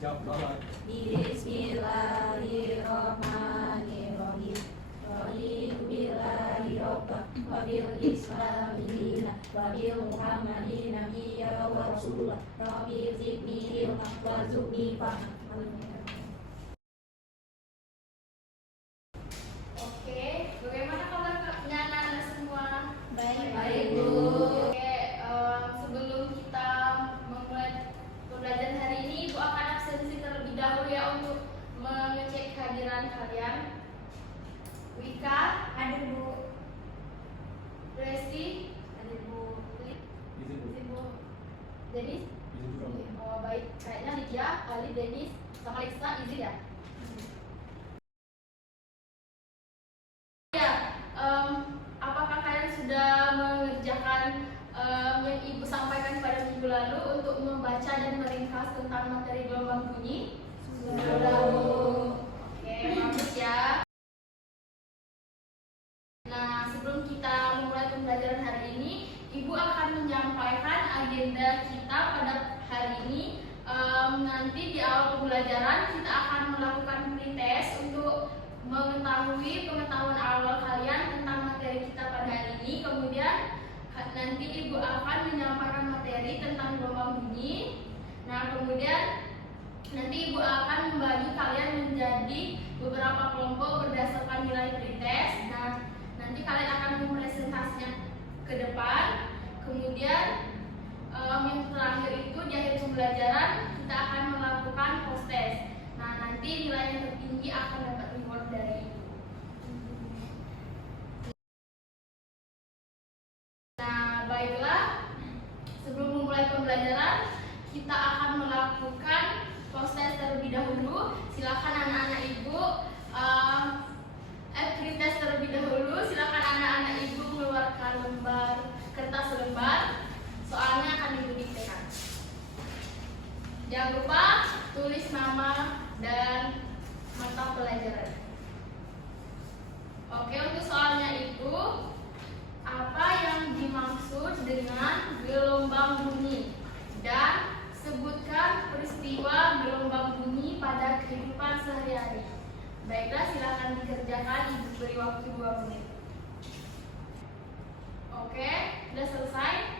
Bismillahirrahmanirrahim. Raditu billahi rabban wa bil islami dinan wa bi Muhammadin nabiyyan wa rasulan. Rabbi zidni ilman warzuqni fahman. Oke, bagaimana kabarnya anak-anak semua? Baik, Bu. Oke, sebelum kita memulai pembelajaran hari ini, Ibu akan absensi terlebih dahulu ya untuk mengecek kehadiran kalian. Wika, Hadir, Bu. Resti, hadir Bu. Ibu, Denis. Oh baik, kayaknya Lydia, Ali, Denis, sama Lisa izin ya. Apakah kalian sudah mengerjakan yang Ibu sampaikan pada minggu lalu untuk membaca dan meringkas tentang materi gelombang bunyi? Sudah, Bu. Oke, bagus ya. Nah, sebelum kita memulai pembelajaran hari ini, Ibu akan menyampaikan agenda kita pada hari ini. Nanti di awal pembelajaran kita akan melakukan pretest untuk mengetahui pengetahuan awal kalian tentang materi kita pada hari ini. Kemudian nanti Ibu akan menyampaikan materi tentang gelombang bunyi. Nah, kemudian nanti Ibu akan membagi kalian menjadi beberapa kelompok berdasarkan nilai pretest. Nah, nanti kalian akan mempresentasinya ke depan. Kemudian yang terakhir itu di akhir pembelajaran kita akan melakukan post test. Nah, nanti nilai yang tertinggi akan dapat reward dari Ibu. Nah, baiklah. Sebelum memulai pembelajaran, kita akan melakukan post test terlebih dahulu. Silakan anak-anak Ibu pretest terlebih dahulu. Silakan anak-anak Ibu mengeluarkan kertas lembar. Soalnya akan Ibu diktekan. Jangan lupa tulis nama dan mata pelajaran. Oke, untuk soalnya Ibu, apa yang dimaksud dengan gelombang bunyi? Dan sebutkan peristiwa gelombang bunyi pada kehidupan sehari-hari. Baiklah, silakan dikerjakan. Ibu beri waktu 2 menit. Oke, sudah selesai?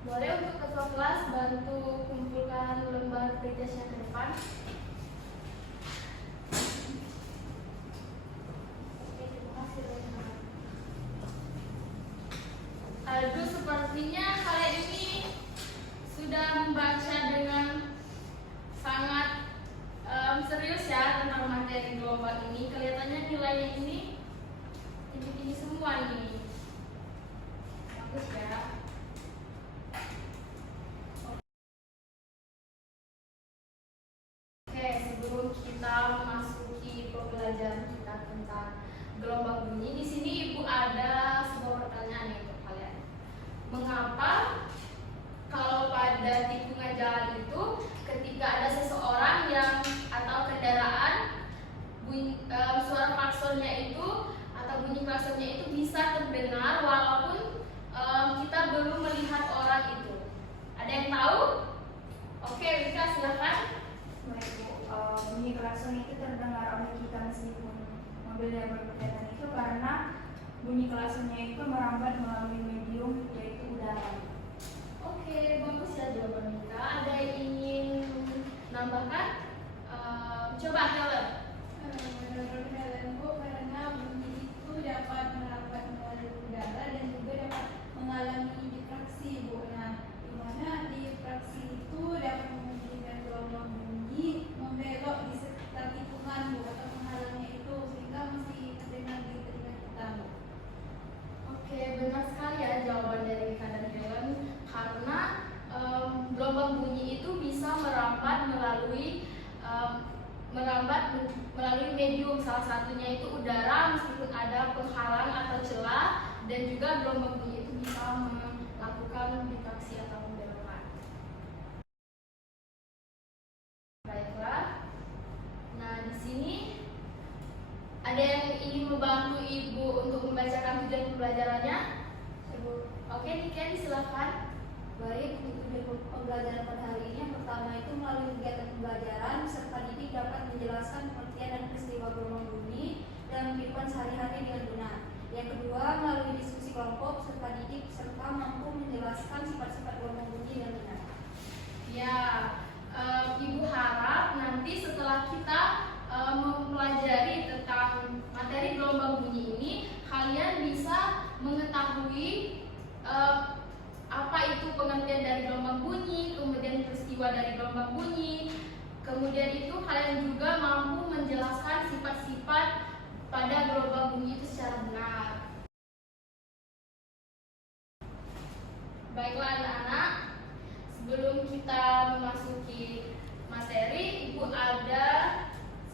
Boleh untuk ketua kelas bantu kumpulkan lembar pretestnya ke depan. Oke, terima kasih teman-teman. Aduh, sepertinya kalian ini sudah membaca dengan sangat serius ya tentang materi gelombang ini. Kelihatannya nilainya ini tinggi-tinggi semua nih. Bagus ya. Oke, sebelum kita memasuki pembelajaran kita tentang gelombang bunyi, di sini Ibu ada sebuah pertanyaan nih untuk kalian. Mengapa kalau pada tikungan jalan itu ketika ada seseorang yang atau kendaraan suara klaksonnya itu atau bunyi klaksonnya itu bisa terdengar walaupun kita belum melihat orang itu? Ada yang tahu? Oke, Wika silakan. Bunyi klakson itu terdengar oleh kita meskipun mobil yang berkaitan itu karena bunyi klaksonnya itu merambat melalui medium yaitu udara. Oke, bagus ya jawaban Wika. Ada yang ingin menambahkan? Coba Helen. Menurut Helen, Bu, karena bunyi itu dapat merambat melalui udara dan juga dapat mengalami difraksi, Bu. Nah, di mana difraksi itu dapat memungkinkan gelombang bunyi membelok di sekitar tikungan, Bu, atau menghalangnya itu sehingga masih terdengar di telinga kita, Bu. Oke, benar sekali ya jawaban dari Wika dan Helen, karena gelombang bunyi itu bisa merambat melalui medium, salah satunya itu udara meskipun ada penghalang atau celah, dan juga gelombang bunyi itu bisa melakukan difraksi atau pembelokan. Baiklah. Nah, di sini ada yang ingin membantu Ibu untuk membacakan tujuan pembelajarannya? Oke, Niken silakan. Baik, untuk tujuan pembelajaran pada hari ini yang pertama itu melalui kegiatan pembelajaran peserta didik dapat menjelaskan pengertian dan peristiwa gelombang bunyi dalam kehidupan sehari-hari dengan benar. Yang kedua, melalui diskusi kelompok peserta didik serta mampu menjelaskan sifat-sifat gelombang bunyi dengan benar. Ya, Ibu harap nanti setelah kita mempelajari tentang materi gelombang bunyi ini, kalian bisa mengetahui apa itu pengertian dari gelombang bunyi, kemudian peristiwa dari gelombang bunyi, kemudian itu kalian juga mampu menjelaskan sifat-sifat pada gelombang bunyi itu secara benar. Baiklah anak-anak, sebelum kita memasuki materi, Ibu ada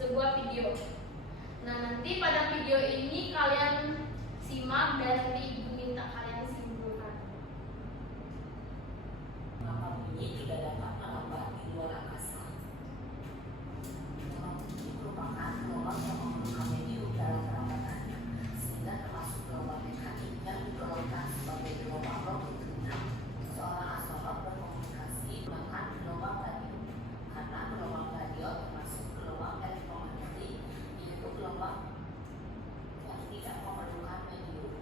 sebuah video. Nah, nanti pada video ini kalian simak dan nanti Ibu minta kalian simpulkan. Gelombang bunyi tidak dapat melambat di luar angkasa. Gelombang bunyi merupakan gelombang yang memerlukan medium dalam perambatannya, sehingga termasuk gelombang mekanik yang digolongkan sebagai gelombang longitudinal. Seorang astronot berkomunikasi menggunakan gelombang radio, karena gelombang radio termasuk gelombang elektromagnetik, yaitu gelombang yang tidak memerlukan medium.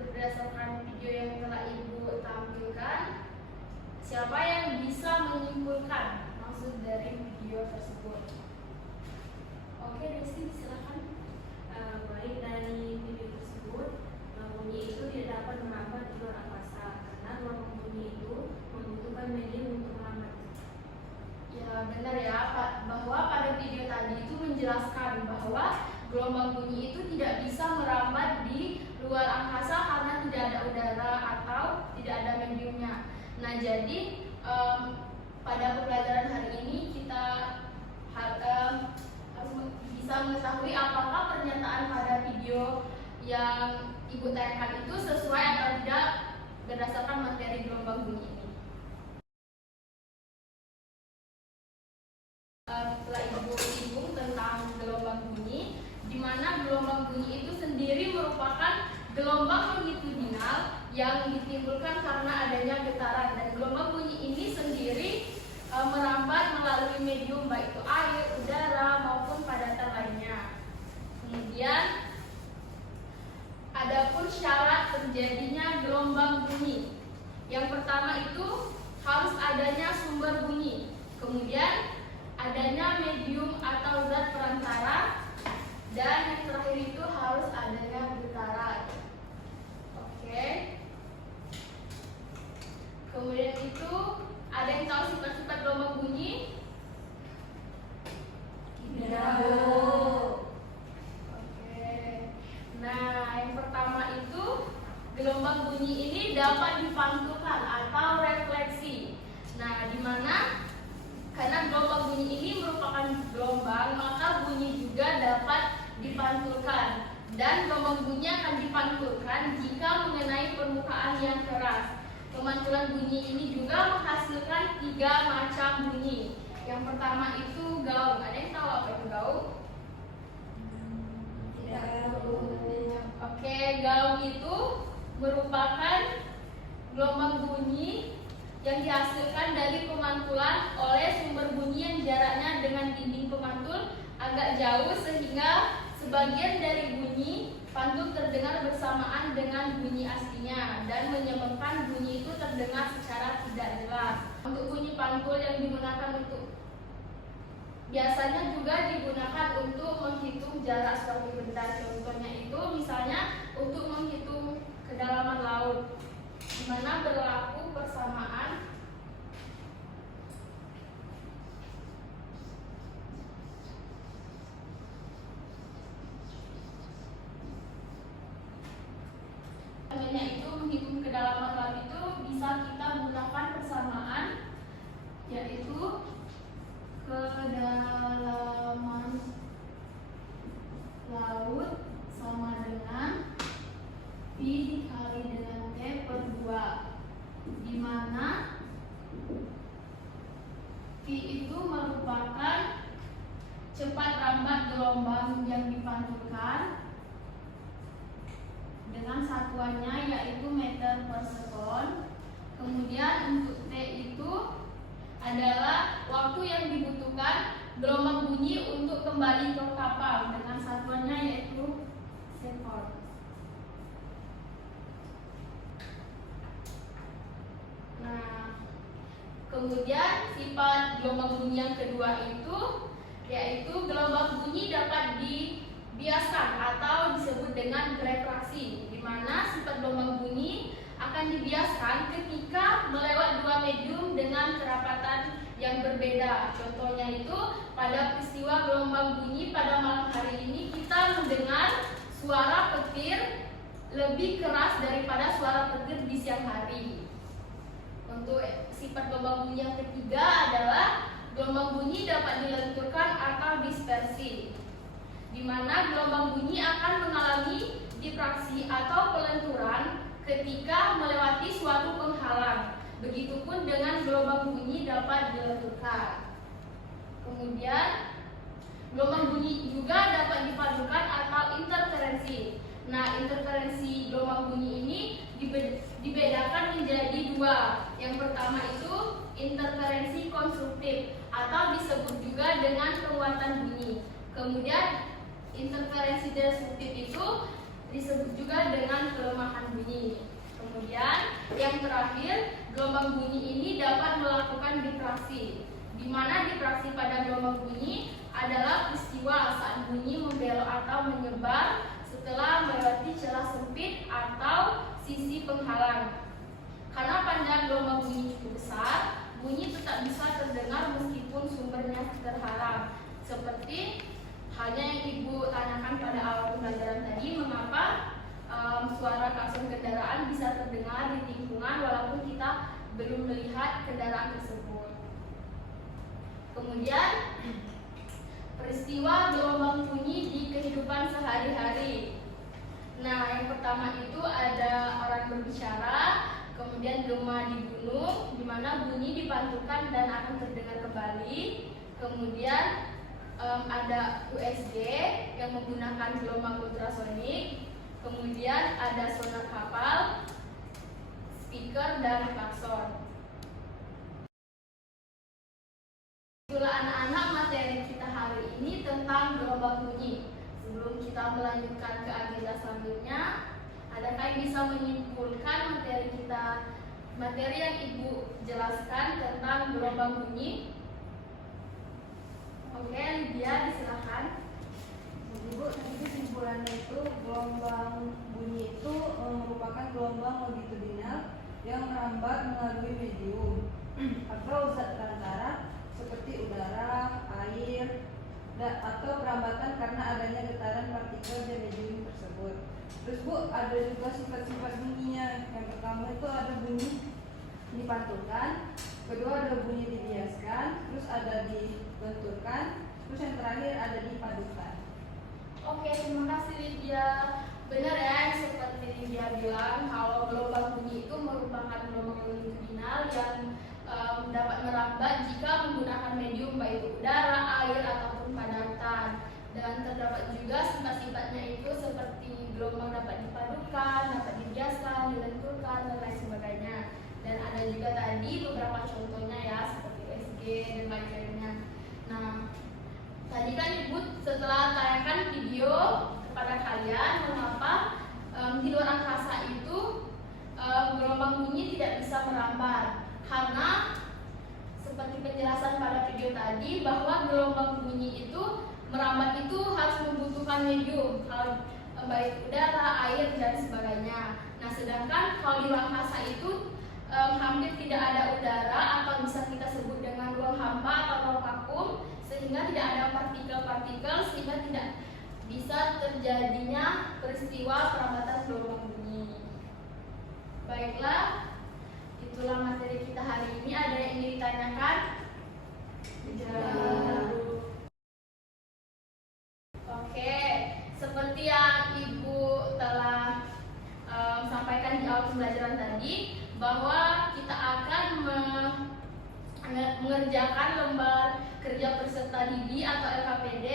Berdasarkan video yang telah Ibu tampilkan, siapa yang bisa menyimpulkan maksud dari video tersebut? Oke, Desi, silakan. Baik, dari video tersebut, gelombang bunyi itu tidak dapat merambat di luar angkasa karena gelombang bunyi itu membutuhkan medium untuk merambat. Ya, benar ya, Pak, bahwa pada video tadi itu menjelaskan bahwa gelombang bunyi itu tidak bisa merambat di luar angkasa karena tidak ada udara atau tidak ada mediumnya. Nah, jadi pada pembelajaran hari ini kita harus bisa mengetahui apakah pernyataan pada video yang Ibu tayangkan itu sesuai atau tidak berdasarkan materi gelombang bunyi ini. Setelah Ibu singgung tentang gelombang bunyi, di mana gelombang bunyi itu sendiri merupakan gelombang longitudinal yang ditimbulkan karena adanya getaran, dan gelombang bunyi ini sendiri merambat melalui medium baik itu air, udara maupun padatan lainnya. Kemudian adapun syarat terjadinya gelombang bunyi. Yang pertama itu harus adanya sumber bunyi. Kemudian adanya medium atau zat perantara, dan yang terakhir itu harus adanya getaran. Oke. Kemudian itu ada yang tahu sifat-sifat gelombang bunyi? Tidak. Oke. Nah, yang pertama itu gelombang bunyi ini dapat dipantulkan atau refleksi. Nah, di mana karena gelombang bunyi ini merupakan gelombang, maka bunyi juga dapat dipantulkan, dan gelombang bunyi akan dipantulkan jika mengenai permukaan yang keras. Pemantulan bunyi ini juga menghasilkan 3 macam bunyi. Yang pertama itu gaung. Ada yang tahu apa itu gaung? Tidak tahu. Oke, gaung itu merupakan gelombang bunyi yang dihasilkan dari pemantulan oleh sumber bunyi yang jaraknya dengan dinding pemantul agak jauh, sehingga sebagian dari bunyi pantul terdengar bersamaan dengan bunyi aslinya dan menyebabkan bunyi itu terdengar secara tidak jelas. Untuk bunyi pantul yang digunakan untuk biasanya juga digunakan untuk menghitung jarak suatu benda. Contohnya itu misalnya untuk menghitung kedalaman laut, di mana berlaku persamaan itu menghitung kedalaman laut itu bisa kita gunakan persamaan, yaitu kedalaman laut sama dengan P dikali dengan T per 2, di mana P itu merupakan cepat rambat gelombang yang dipantulkan dengan satuannya yaitu meter per sekon. Kemudian untuk T itu adalah waktu yang dibutuhkan gelombang bunyi untuk kembali ke kapal dengan satuannya yaitu sekon. Nah, kemudian sifat gelombang bunyi yang kedua itu yaitu gelombang bunyi dapat dibiaskan atau disebut dengan refraksi, di mana sifat gelombang bunyi akan dibiaskan ketika melewat dua medium dengan kerapatan yang berbeda. Contohnya itu pada peristiwa gelombang bunyi pada malam hari ini kita mendengar suara petir lebih keras daripada suara petir di siang hari. Untuk sifat gelombang bunyi yang ketiga adalah gelombang bunyi dapat dilenturkan atau dispersi, di mana gelombang bunyi akan mengalami difraksi atau pelenturan ketika melewati suatu penghalang. Begitupun dengan gelombang bunyi dapat dilenturkan. Kemudian gelombang bunyi juga dapat dipadukan atau interferensi. Nah, interferensi gelombang bunyi ini dibedakan menjadi dua. Yang pertama itu interferensi konstruktif atau disebut juga dengan penguatan bunyi. Kemudian interferensi destruktif itu disebut juga dengan pelemahan bunyi. Kemudian yang terakhir, gelombang bunyi ini dapat melakukan difraksi, di mana difraksi pada gelombang bunyi adalah peristiwa saat bunyi membelok atau menyebar setelah melewati celah sempit atau sisi penghalang. Karena panjang gelombang bunyi cukup besar, bunyi tetap bisa terdengar meskipun sumbernya terhalang. Seperti halnya yang Ibu tanyakan pada awal pembelajaran tadi, mengapa suara klakson kendaraan bisa terdengar di lingkungan walaupun kita belum melihat kendaraan tersebut. Kemudian peristiwa gelombang bunyi di kehidupan sehari-hari. Nah, yang pertama itu ada orang berbicara, kemudian gema di gunung, di mana bunyi dipantulkan dan akan terdengar kembali. Kemudian ada USG yang menggunakan gelombang ultrasonik. Kemudian ada sonar kapal, speaker, dan klakson. Itulah anak-anak materi kita hari ini tentang gelombang bunyi. Sebelum kita melanjutkan ke agenda selanjutnya, adakah yang bisa menyimpulkan materi yang Ibu jelaskan tentang gelombang bunyi? Oke, Lydia, silakan. Ibu, nanti kesimpulannya itu gelombang bunyi itu merupakan gelombang longitudinal yang merambat melalui medium atau zat perantara seperti udara, air, atau perambatan karena adanya getaran partikel di medium tersebut. Terus Bu, ada juga sifat-sifat bunyinya. Yang pertama itu ada bunyi dipantulkan, kedua ada bunyi dibiaskan, terus ada dibenturkan, terus yang terakhir ada dipadukan. Oke, terima kasih Lydia. Benar ya, seperti Lydia bilang kalau gelombang bunyi itu merupakan gelombang longitudinal yang dapat merambat jika menggunakan medium baik udara, air, ataupun padatan. Dan terdapat juga sifat-sifatnya itu seperti gelombang dapat dipadukan, dapat dibiaskan, dilenturkan, dan lain sebagainya. Dan ada juga tadi beberapa contohnya ya, seperti USG dan lain-lainnya. Nah, tadi kan Ibu setelah tayangkan video kepada kalian mengapa di luar angkasa itu gelombang bunyi tidak bisa merambat, karena seperti penjelasan pada video tadi bahwa gelombang bunyi itu merambat itu harus membutuhkan medium, baik udara, air, dan sebagainya. Nah, sedangkan kalau di luar angkasa itu hampir tidak ada udara atau bisa kita sebut dengan ruang hampa atau ruang vakum, sehingga tidak ada partikel-partikel, sehingga tidak bisa terjadinya peristiwa perambatan gelombang bunyi. Baiklah, itulah materi kita hari ini. Ada yang ingin ditanyakan? Oke, seperti yang Ibu telah sampaikan di awal pembelajaran tadi, bahwa kita akan mengerjakan lembar kerja peserta didik atau LKPD.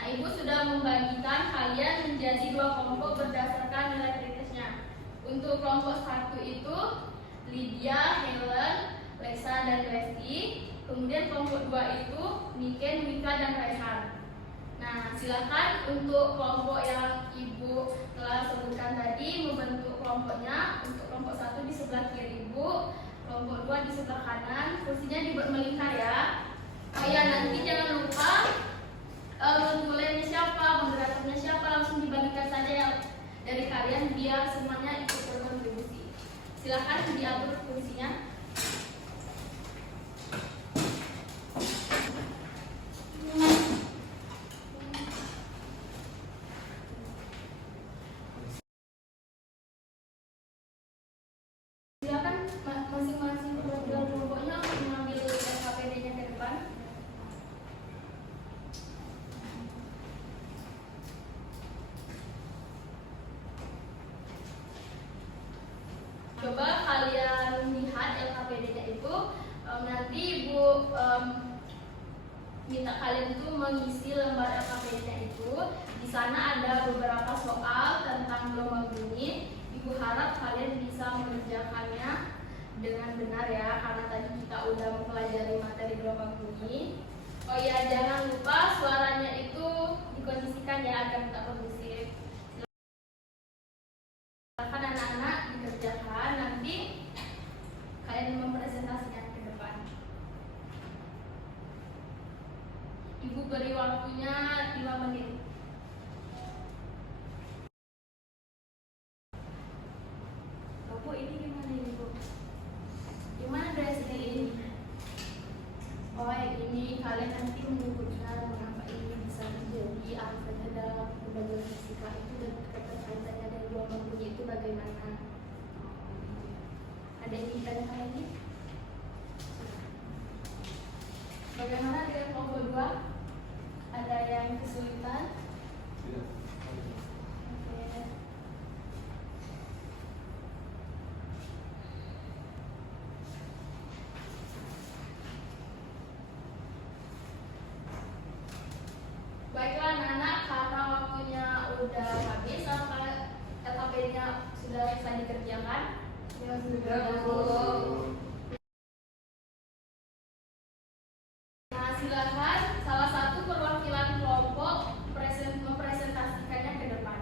Nah, Ibu sudah membagikan kalian menjadi 2 kelompok berdasarkan nilai kritisnya. Untuk kelompok 1 itu Lydia, Helen, Lesa, dan Lesti. Kemudian kelompok 2 itu Niken, Wika, dan Raihan. Nah, silakan untuk kelompok yang Ibu telah sebutkan tadi membentuk kelompoknya. Untuk kelompok 1 di sebelah kiri Ibu, kelompok 2 di sebelah kanan. Kursinya dibuat melingkar ya. Oh ya, nanti jangan lupa tulennya siapa, moderatornya siapa, langsung dibagikan saja ya dari kalian biar semuanya ikut berkontribusi. Silakan diatur fungsinya. Silakan masing-masing perwakilan kelompoknya untuk mengambil LKPD-nya ke depan. Coba kalian lihat LKPD-nya itu, nanti Ibu minta kalian itu mengisi lembar LKPD-nya itu. Di sana ada beberapa soal tentang gelombang bunyi. Ibu harap kalian bisa mengerjakannya dengan benar ya, karena tadi kita udah mempelajari materi gelombang bunyi. Oh iya, jangan lupa suaranya itu dikondisikan ya agar tak kondusif. Silakan anak-anak dikerjakan, nanti kalian mempresentasikan ke depan. Ibu beri waktunya 5 menit. Bu, ini gimana ini Bu? Gimana dressnya ini? Oh, yang ini kalian nanti menyebutkan mengapa ini bisa terjadi, artinya dalam pembelajaran fisika itu dan keterkaitannya dengan gelombang bunyi itu bagaimana? Ada yang ingin ditanyakan lagi? Bagaimana dengan kelompok 2? Ada yang kesulitan? Oke. Baiklah anak-anak, karena waktunya udah habis, sampai LKP-nya sudah selesai dikerjakan. Ya, sudah Bu. Nah, silakan salah satu perwakilan kelompok mempresentasikannya ke depan.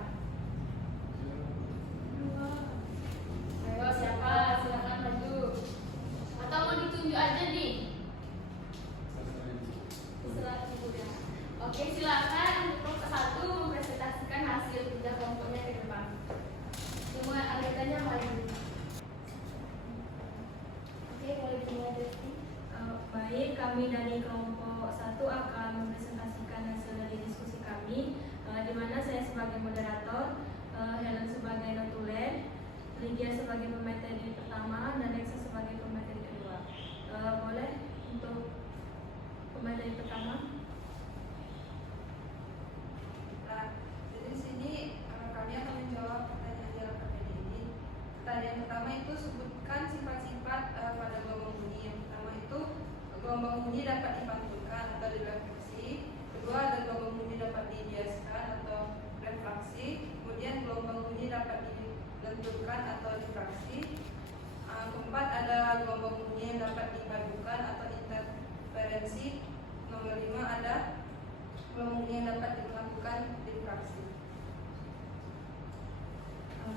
Ayo, siapa? Silakan maju. Atau mau ditunjuk aja nih? Terserah Ibu ya. Oke, silakan untuk kelompok 1 mempresentasikan hasil kerja kelompoknya ke depan. Semua anggotanya maju. Oke, boleh dimulai dari Baik, kami dari kelompok 1 akan mempresentasikan hasil dari diskusi kami, di mana saya sebagai moderator, Helen sebagai notulen, Lydia sebagai pemateri pertama, dan Reksa sebagai pemateri kedua. Boleh untuk pemateri pertama? Nah, jadi di sini kami akan menjawab pertanyaan di LKPD ini. Pertanyaan pertama itu sebutkan sifat-sifat pada gelombang bunyi. Yang pertama itu gelombang bunyi dapat dipantulkan atau direfleksi. Kedua, ada gelombang bunyi dapat dibiaskan atau refraksi. Kemudian gelombang bunyi dapat dilenturkan atau difraksi. Keempat, ada gelombang bunyi yang dapat dipadukan atau interferensi. Nomor 5 ada gelombang bunyi yang dapat dilakukan difraksi.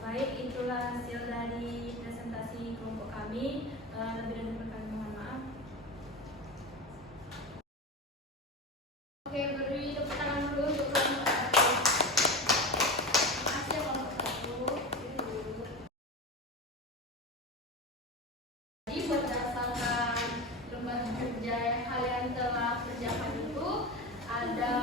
Baik, itulah hasil dari presentasi kelompok kami. Lebih dan kurang mohon maaf. Oke, beri tepuk tangan dulu untuk kelompok 1. Makasih ya kelompok 1. Jadi berdasarkan lembar kerja yang kalian telah kerjakan itu ada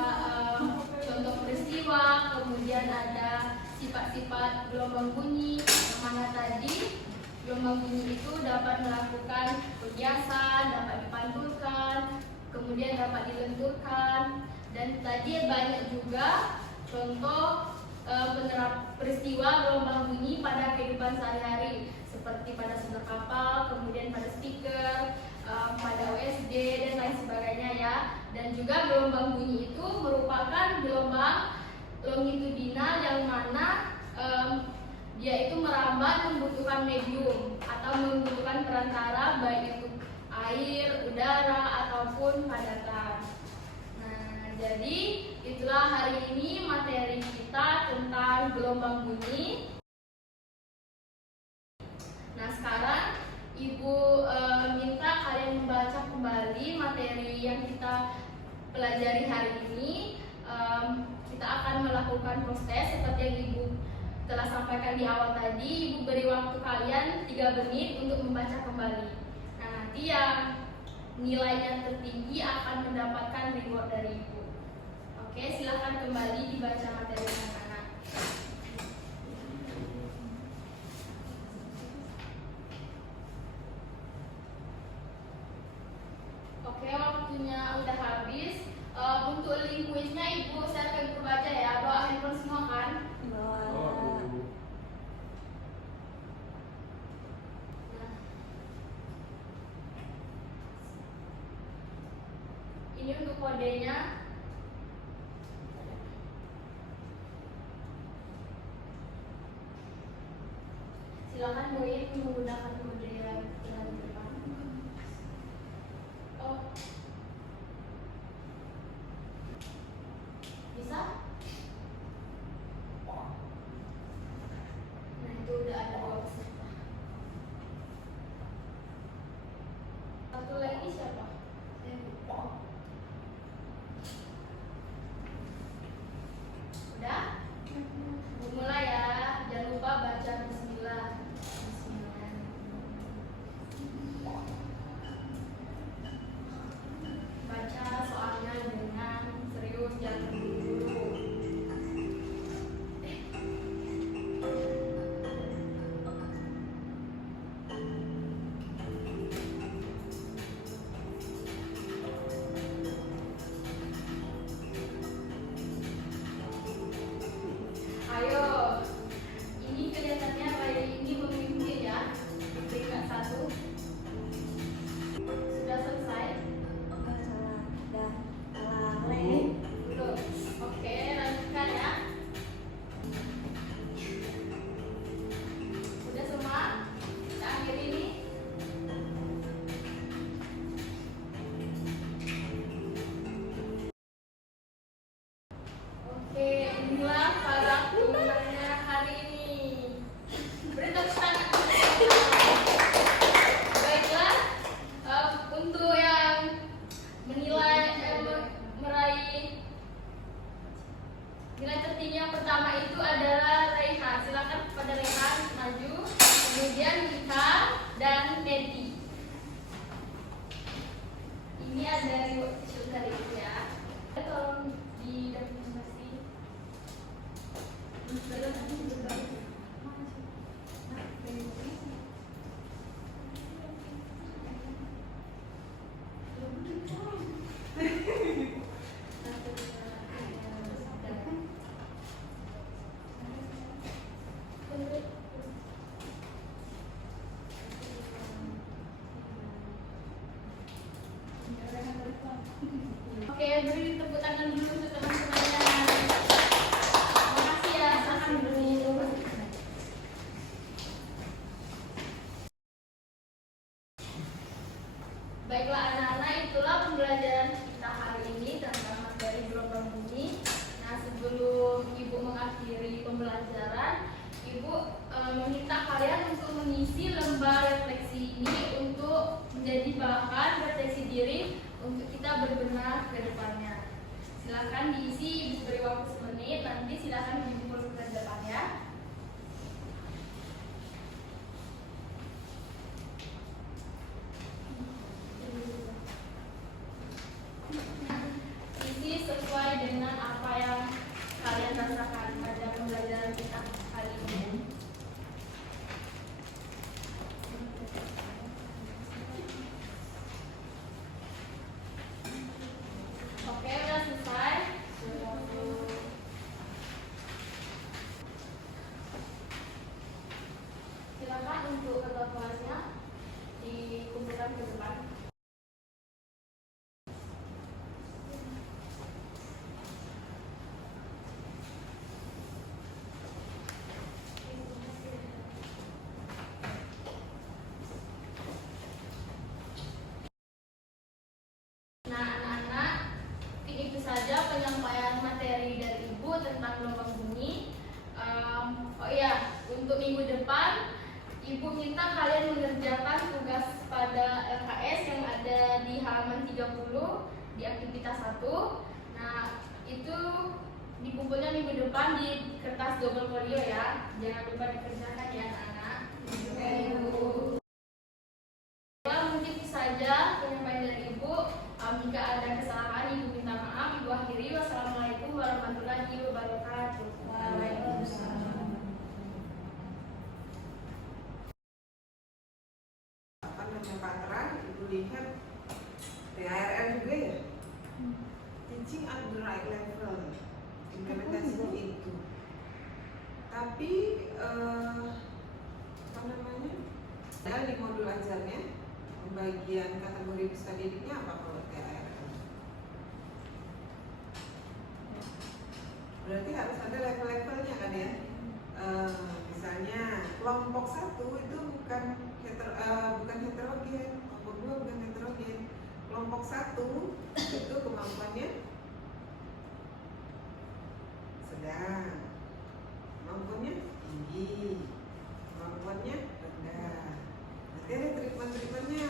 contoh peristiwa, kemudian ada sifat-sifat gelombang bunyi, yang mana tadi gelombang bunyi itu dapat melakukan perhiasan, dapat dipantulkan, kemudian dapat dilenturkan, dan tadi banyak juga contoh peristiwa gelombang bunyi pada kehidupan sehari-hari, seperti pada sumber kapal, kemudian pada speaker, pada OSD dan lain sebagainya ya. Dan juga gelombang bunyi itu merupakan gelombang longitudinal yang mana dia itu merambat membutuhkan medium atau membutuhkan perantara baik itu air, udara ataupun padatan. Nah, jadi itulah hari ini materi kita tentang gelombang bunyi. Nah, sekarang Ibu minta kalian membaca kembali materi yang kita pelajari hari ini. Kita akan melakukan proses seperti yang Ibu telah sampaikan di awal tadi. Ibu beri waktu kalian 3 menit untuk membaca kembali. Nah, nanti yang nilainya tertinggi akan mendapatkan reward dari Ibu. Oke, silakan kembali dibaca materi anak-anak. Oke, waktunya udah habis. Untuk link kuisnya Ibu saya akan baca ya. Bawa handphone semua kan? Bawa. Nah, ini untuk kodenya. Silakan Muin menggunakan kode yang telah diberikan. Oh, bisa? Nah, itu udah ada 2 peserta. Satu lagi siapa? Udah? Mulai ya. Jangan lupa baca bismillah. Bismillah. Baca soalnya dengan serius, jangan dulu. Ayo, ini kelihatannya kayak ini memimpin ya. Peringkat 1 sudah selesai. Belum. Oke, lanjutkan ya. Udah semua? Kita akhiri ini. Oke, inilah para pemenangnya hari ini. Beri tepuk tangan. Baiklah, untuk yang menilai meraih nilai tertinggi yang pertama itu adalah Rehan. Silakan kepada Rehan maju. Kemudian Mika dan Neti. Ini ada reward dari itu ya. Tolong didokumentasi. Oke, beri tepuk tangan dulu untuk teman-temannya. Makasih ya, silakan dulu. Baiklah anak-anak, itulah pembelajaran kita hari ini tentang materi gelombang bunyi. Nah, sebelum Ibu mengakhiri pembelajaran, Ibu meminta kalian untuk mengisi lembar refleksi ini untuk menjadi bahan refleksi diri untuk kita berbenah ke depannya. Silakan diisi, Ibu beri waktu 1 menit, nanti silakan dikumpul ke depan ya. Isi sesuai dengan apa yang kalian rasakan pada pembelajaran kita kali ini. Oke, udah selesai. Silakan untuk ketua kelasnya dikumpulkan ke depan. saja penyampaian materi dari Ibu tentang gelombang bunyi. Oh iya, untuk minggu depan Ibu minta kalian mengerjakan tugas pada LKS yang ada di halaman 30 di aktivitas 1. Nah, itu dikumpulnya minggu depan di kertas double folio ya. Jangan lupa dikerjakan ya anak-anak. Mungkin saja penyampaian dari Ibu. Jika ada kesalahan, Ibu minta maaf. Ibu akhiri. Wassalamualaikum warahmatullahi wabarakatuh. Waalaikumsalam. Pameran, Ibu lihat THRR juga ya, teaching at the right level, implementasinya itu. Tapi apa namanya? Ada di modul ajarnya pembagian kategori peserta didiknya apa kalau THRR? Berarti harus ada level-levelnya kan ya? Misalnya kelompok 1 itu bukan heterogen, kelompok 2 bukan heterogen. Kelompok 1 itu kemampuannya sedang, kemampuannya tinggi, kemampuannya rendah. Nanti ada treatment-treatmentnya,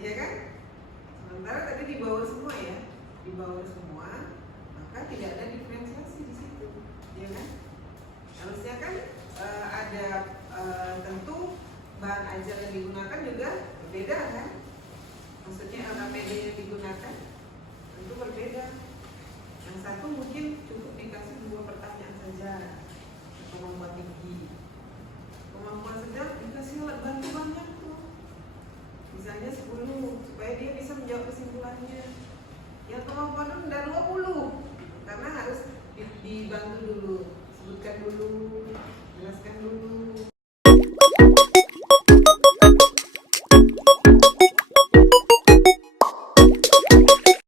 ya kan? Sementara tadi di bawah semua ya, di bawah semua, maka tidak ada diferensiasi di situ, ya kan? Harusnya kan ada tentu bahan ajar yang digunakan juga berbeda kan? Maksudnya LKPD yang digunakan tentu berbeda. Yang satu mungkin cukup dikasih 2 pertanyaan saja, kemampuan tinggi. Kemampuan sedang dikasih alat bantu banyak tuh, misalnya 10 supaya dia bisa menjawab kesimpulannya. Yang kemampuan rendah 20 karena harus dibantu dulu, sebutkan dulu, jelaskan dulu.